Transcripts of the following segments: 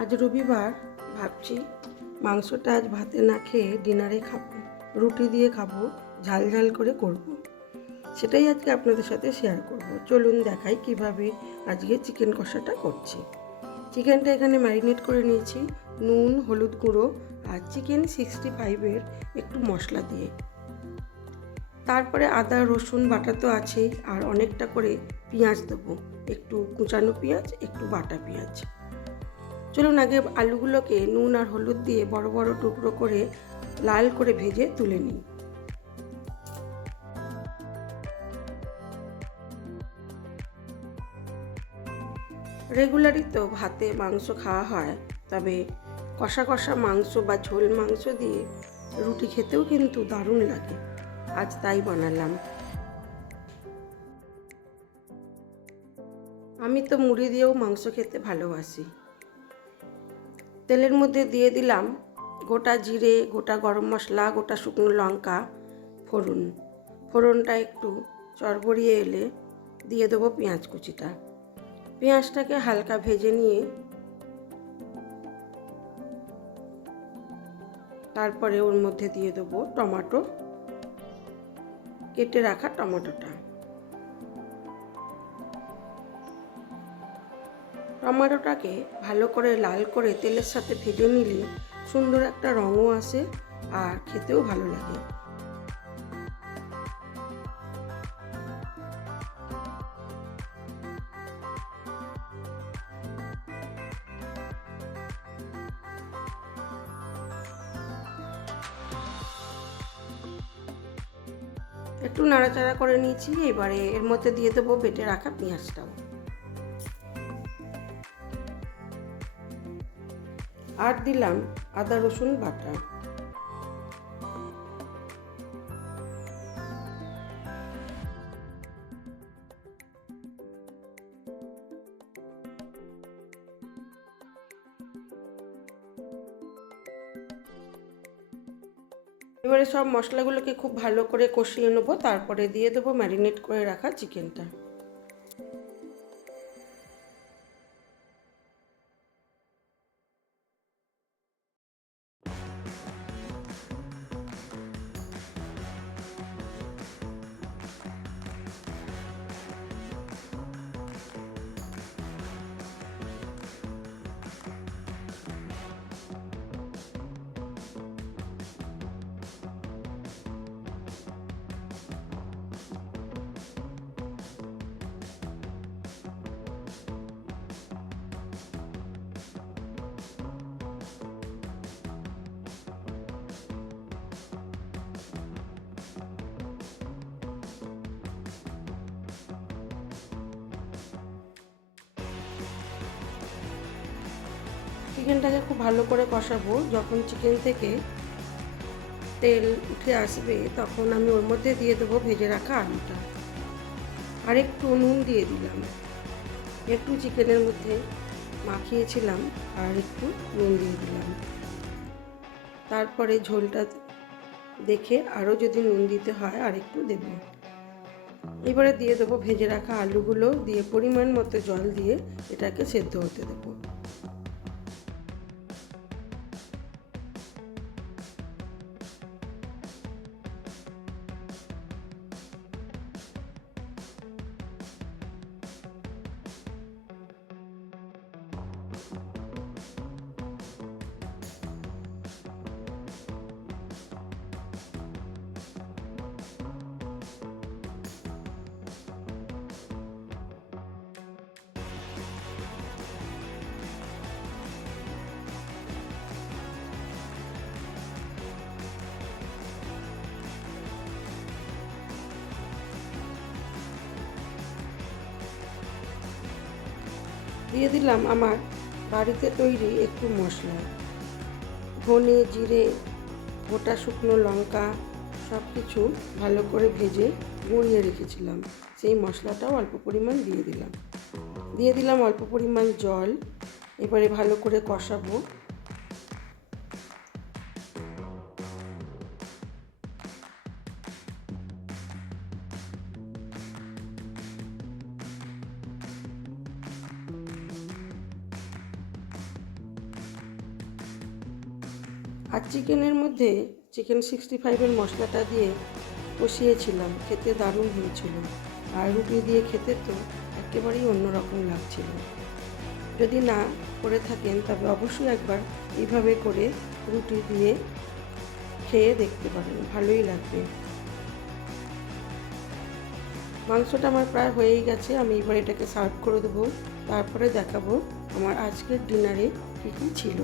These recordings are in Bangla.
আজ রবিবার, ভাবছি মাংসটা আজ ভাতে না খেয়ে ডিনারে খাবো, রুটি দিয়ে খাবো, ঝাল ঝাল করে করব। সেটাই আজকে আপনাদের সাথে শেয়ার করব। চলুন দেখাই কিভাবে আজকে চিকেন কষাটা করছি। চিকেনটা এখানে ম্যারিনেট করে নিয়েছি নুন, হলুদ গুঁড়ো আর চিকেন 65-এর একটু মশলা দিয়ে। তারপরে আদা রসুন বাটা তো আছেই, আর অনেকটা করে পেঁয়াজ দেবো, একটু কুচানো পেঁয়াজ, একটু বাটা পেঁয়াজ। চলুন আগে আলুগুলোকে নুন আর হলুদ দিয়ে বড় বড় টুকরো করে লাল করে ভেজে তুলে নিই। রেগুলারই তো ভাতে মাংস খাওয়া হয়, তবে কষা কষা মাংস বা ঝোল মাংস দিয়ে রুটি খেতেও কিন্তু দারুণ লাগে। আজ তাই বানালাম। আমি তো মুড়ি দিয়েও মাংস খেতে ভালোবাসি। তেলের মধ্যে দিয়ে দিলাম গোটা জিরে, গোটা গরম মশলা, গোটা শুকনো লঙ্কা, ফোড়নটা একটু চড়বড়িয়ে এলে দিয়ে দেবো পেঁয়াজ কুচিটা। পেঁয়াজটাকে হালকা ভেজে নিয়ে তারপরে ওর মধ্যে দিয়ে দেবো টমেটো, কেটে রাখা টমেটোটা। টমেটোটাকে ভালো করে লাল করে তেলের সাথে ভেজে নিলে সুন্দর একটা রঙও আসে আর খেতেও ভালো লাগে। একটু নাড়াচাড়া করে নিয়েছি। এবারে এর মধ্যে দিয়ে দেবো বেটে রাখা পেঁয়াজটাও, আর দিলাম আদা রসুন বাটা। এবারে সব মশলাগুলোকে খুব ভালো করে কষিয়ে নেবো, তারপরে দিয়ে দেবো ম্যারিনেট করে রাখা চিকেনটা। চিকেনটাকে খুব ভালো করে কষাবো। যখন চিকেন থেকে তেল উঠে আসবে তখন আমি ওর মধ্যে দিয়ে দেবো ভেজে রাখা আলুটা, আর একটু নুন দিয়ে দিলাম, একটু চিকেনের মধ্যে মাখিয়েছিলাম আর একটু নুন দিয়ে দিলাম। তারপরে ঝোলটা দেখে আরও যদি নুন দিতে হয় আর একটু দেব। এবারে দিয়ে দেবো ভেজে রাখা আলুগুলো, দিয়ে পরিমাণ মতো জল দিয়ে এটাকে সেদ্ধ হতে দেবো। দিয়ে দিলাম আমার বাড়িতে তৈরি একটু মশলা, ধনে, জিরে, গোটা শুকনো লঙ্কা সব কিছু ভালো করে ভেজে গুঁড়িয়ে রেখেছিলাম। সেই মশলাটাও অল্প পরিমাণ দিয়ে দিলাম অল্প পরিমাণ জল। এবারে ভালো করে কষাবো। আর চিকেনের মধ্যে চিকেন 65-এর মশলাটা দিয়ে কষিয়েছিলাম, খেতে দারুণ হয়েছিল। আর রুটি দিয়ে খেতে তো একেবারেই অন্যরকম লাগছিল। যদি না করে থাকেন তবে অবশ্যই একবার এইভাবে করে রুটি দিয়ে খেয়ে দেখতে পারেন, ভালোই লাগবে। মাংসটা আমার প্রায় হয়েই গেছে, আমি এবার এটাকে সার্ভ করে দেবো। তারপরে দেখাবো আমার আজকের ডিনারে কী কী ছিল।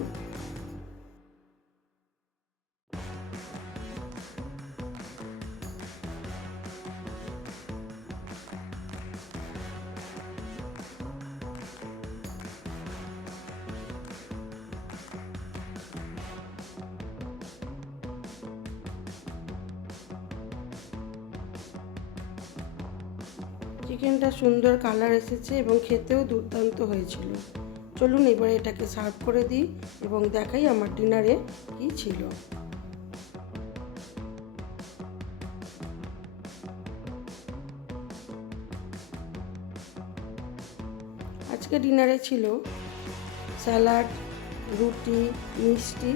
চিকেনটা সুন্দর কালার এসেছে এবং খেতেও দুর্দান্ত হয়েছিল। চলুন এবার এটাকে সার্ভ করে দিই এবং দেখাই আমার ডিনারে কী ছিল। আজকে ডিনারে ছিল স্যালাড, রুটি, মিষ্টি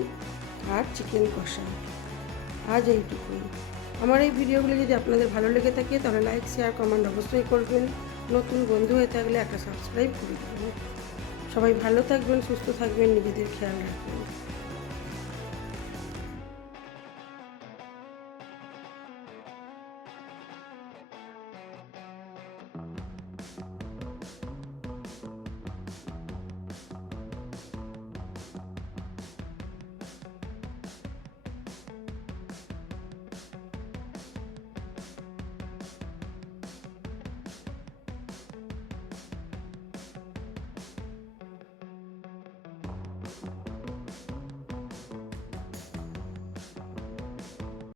আর চিকেন কষা। আজ এইটুকুই। আমার এই ভিডিওগুলি যদি আপনাদের ভালো লেগে থাকে তাহলে লাইক, শেয়ার, কমেন্ট অবশ্যই করবেন। নতুন বন্ধু হয়ে থাকলে একটা সাবস্ক্রাইব করে দেবেন। সবাই ভালো থাকবেন, সুস্থ থাকবেন, নিজেদের খেয়াল রাখবেন।